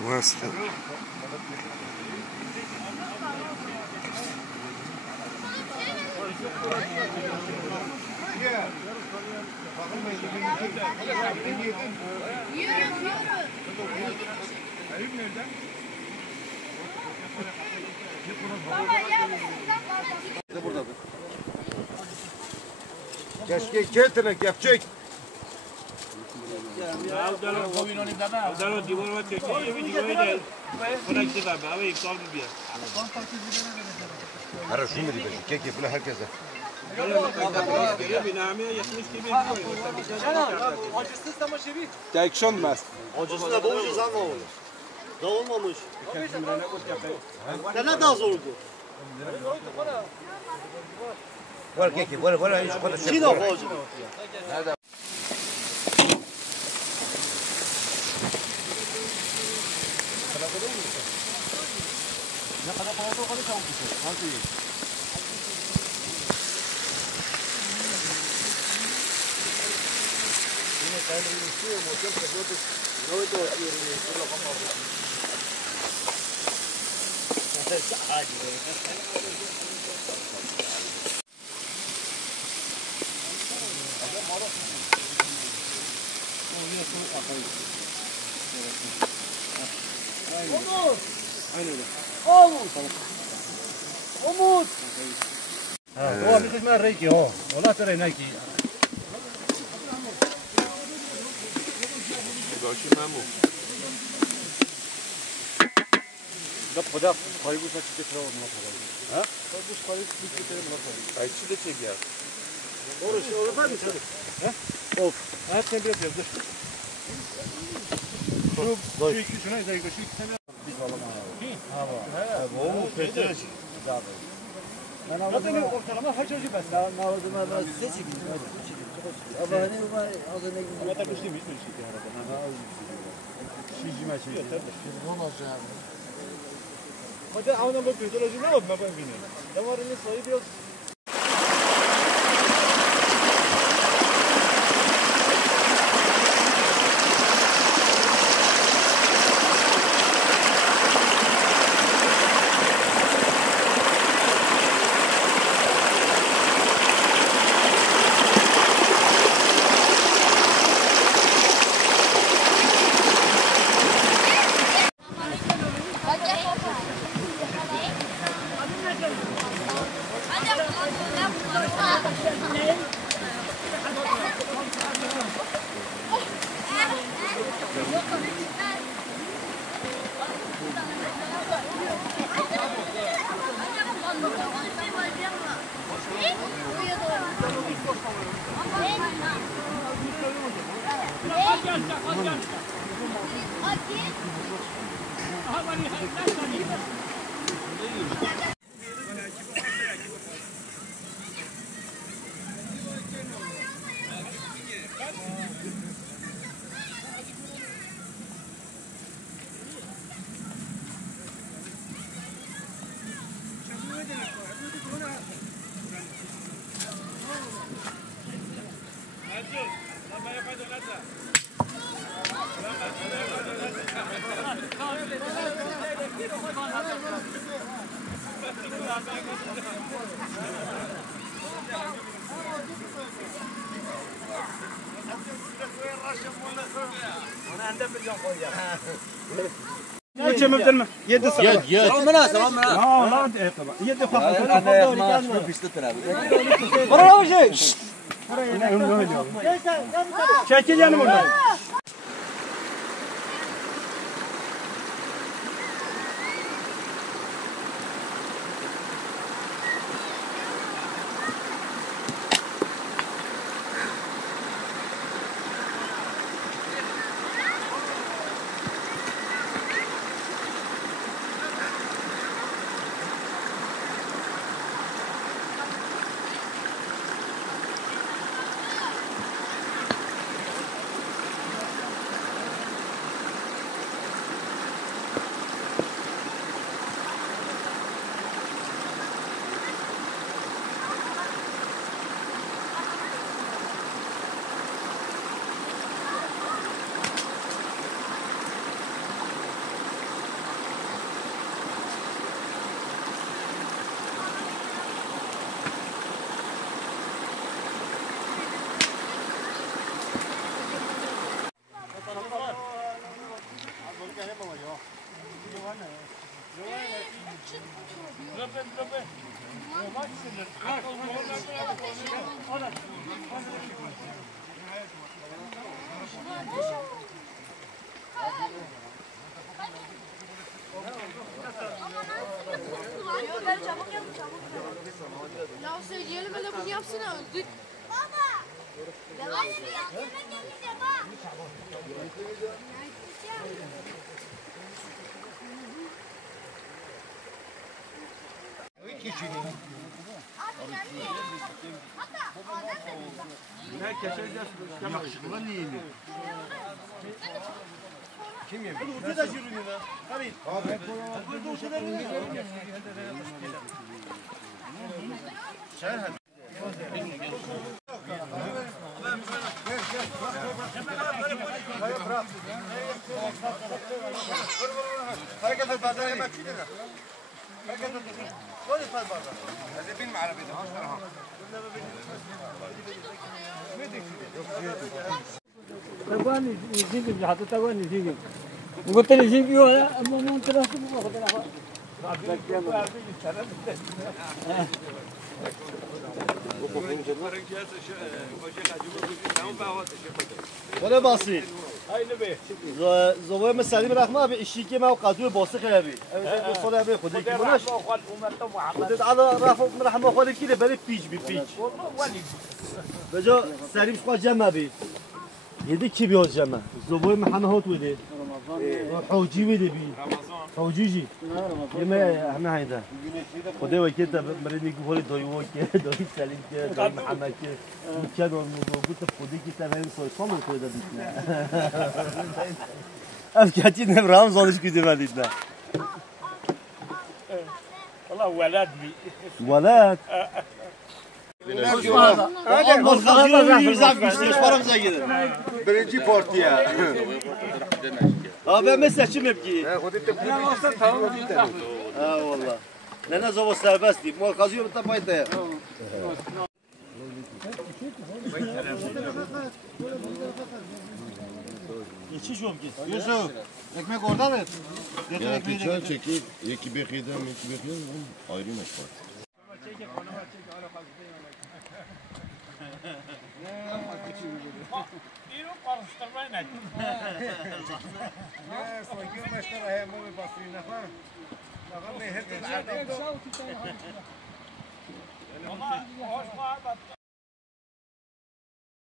Vasta. Keşke ketine yapacak. Her şunu dedi. Kek yapılı herkese. Tekşon bas. Acısı da boğucu zam olmuş. Dağılmamış. Ne daha zordu? Var keki, var hiç kadar şey. Çin boğucu. Nerede? Ne kadar para o kadar çabuk düşüyor. Hangi? Yine kaydırıyor istiyor mu? Çok da böyle ne oldu o yerine? Şurada kapatıyor. Umut! Aynen öyle. Umut! هو مثل ما الريكي هو ولا ترى ناكي ده خدا خايبوش هتشتري تراو من الخلاص ها خايبوش خايب بتشتري من الخلاص Ay çile çek ya. Doğru şey orada mı çocuk? ها اوف هات كان بيبدا بدش شوف شيء شنو اذا يقول شيء كتاب Bu mu petrol? انا اظن ortalama haçacı bas ما هو ما سيتي أبا هني وما أظن ama tabii işte bir şey herhalde şici maçı hadi avna bak petrolcü ne oldu ben bilmiyorum damarını sayı biraz Geçemem mi? 7 saat. Yet. سلام منا Ha lan tamam. 7 saat. أنا ما شو بيشتغل Bravo şey. Çekil yanımdan. Ya söyleyelim öyle bunu yapsana öldük. Baba! Devam ediyor. Yemek yemeyeceğim ha. Hareket et bazen yemek yiyelim. Hareket et. Hadi fal bazen. Hadi bin arabada. تقواني يزيد حتى تقواني يزيد قلت لي يزيد ولا أما ما أنت راح تبغى خذ ولا بسيط زوای مسلم رحمه به اشی که ما قضیه باسه خیلی به صلاح به خودی که منش خودت على رفع رحمه خودی که برای پیچ بی پیچ بجا سریمش خواهد جمع بی یده کی بیاد جمع زوای محمد هات ویده حوجی ویده بی حوجی جی یه همه هایده خدا وکیل تا مرنی گوهری دایو که دایی سلیم که دایی محمد که میکرد و گفت خودی که تمام سال میکنه دیدن از کاتی نبرام زالش کدی مدیدن والله ولد بي ولد مرخصی میرزم میشتش پارم زگیره Birinci partiye. Abi mesela çim yapki Hadi tepki. ha valla ne zava serbest değil mal kazıyor da payda geçiş yok ki Yusuf ekmek orada mı? Ya keçen çekip iki bekiden ayrı yemek var. İyi karıştırmayın. Ya soygun başlar ayağımı basıyor nakla. Nakla ne her türlü adam. Ama hoş var.